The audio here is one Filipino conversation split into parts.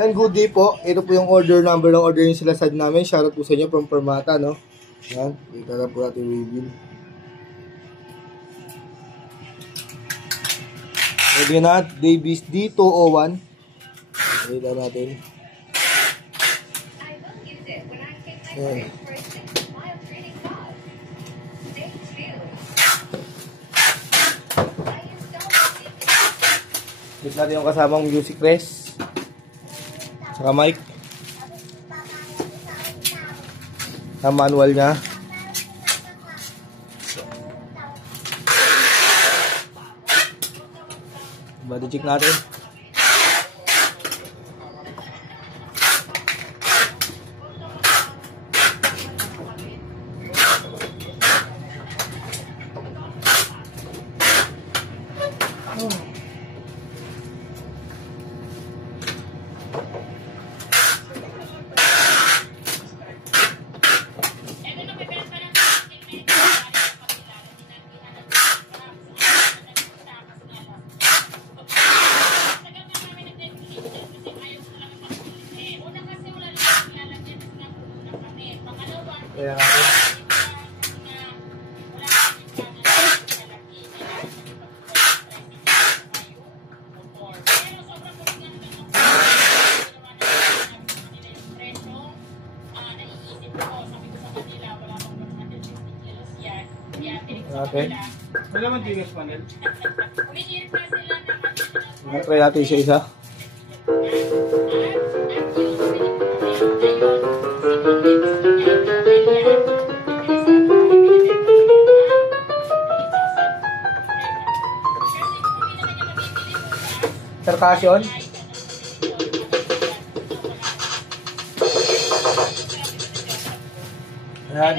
And good day po. Ito po yung order number ng order yung sila sad namin. Shoutout po sa inyo from Permata, no? Yan. Ito na po natin review. Ready na. Davis D201. Ready na natin. Yan. Dito natin yung kasamang music rest. Saka mic. Ang manual niya. Body check natin. Kaya natin. Wala man dingas panel. Try natin isa-isa. Percussion. Ayan.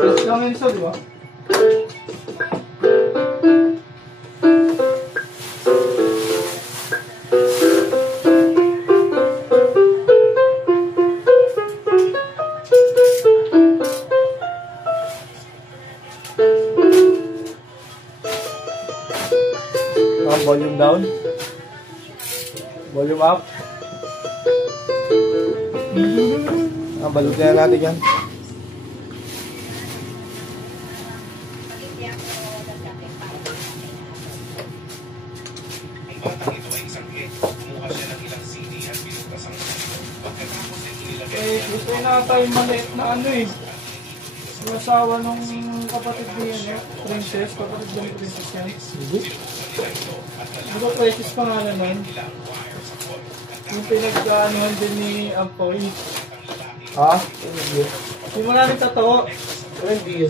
Yes lang yun sa, di ba? Volume down. Volume up. Balutin na natin yan. Gusto na tayo maliit na ano eh. Yung asawa nung kapatid niya, Princess, kapatid ng Princess yan. Di ba Precious pangalan nun? Yung pinag-aanuhan din ni Ampoy. Ha? Yung mga nagtatawa. Hindi.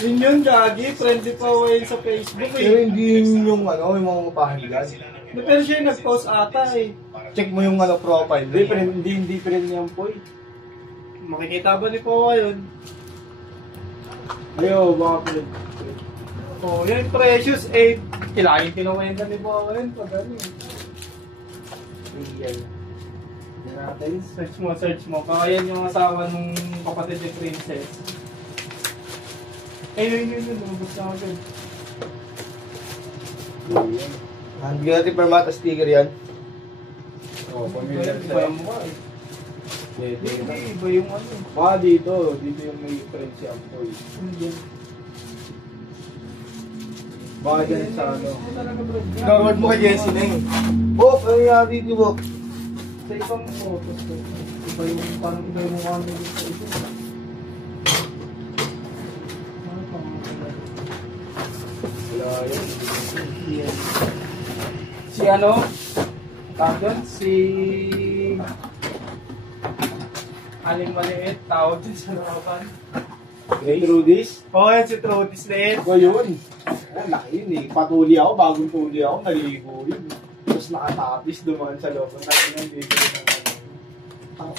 Yun yun, Gagi. Friendly pa ako yun sa Facebook eh. Pero hindi yun yung ano, yung mga mapahagilan. Pero siya yung nag-post ata eh. Check mo yung ano, profile. Hindi friend ni Ampoy. Makikita ba ni Pawa yun? Ayo, baka friend. Oh, yan Precious 8. Kilangin kinuwenta ni Pawa yun. Pag ano eh. Yan natin. Search mo. Baka yan yung asawa nung kapatid ni Princess. Yun. Lumabas na ako dyan. Bigyan natin Permata sticker yan. Oh, familiar sa yung mukha eh. Hindi, iba yung ano. Baka dito yung may friend si Ampoy. Baka dyan sa ano. Download mo kay Jessie na yun. Oh, ano yung dito mo? Sa ibang photos ko. Iba yung parang iba yung mukha nyo sa ito. Wala yun. Si ano? Tawag si Aling Maliit, tawag din sa laban. Si Trudis? Oo, yan si Trudis na yun. O yun. Laki yun eh. Patuli ako, bagong tuli ako, naligo yun. Tapos nakatapis dumaan sa loob. Ang tayo ng video ng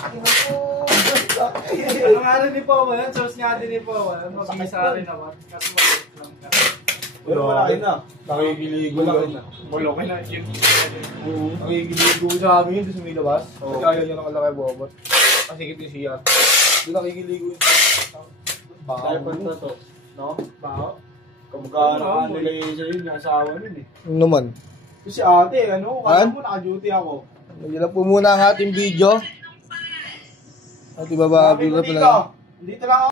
ano nga rin ni Pawa yan? Source nga din ni Pawa. Mabisa rin naman. Kasi maliit lang ka. Pero malaki na. Nakikiligo Malaki na. Malaki na. Yun. Nakikiligo sa amin doon sa may labas. Kaya niya ng kalaki bobot. Masikip yung siya. Doon nakikiligo yun. Diapond na to. No? Bao? Kamagana ka nila yung sa'yo, yung asawa nun eh. Ano naman? Si ate, ano, kala mo naka-duty ako. Yun lang po muna ang ating video. At ibaba, Sabi ko dito, dito lang ako.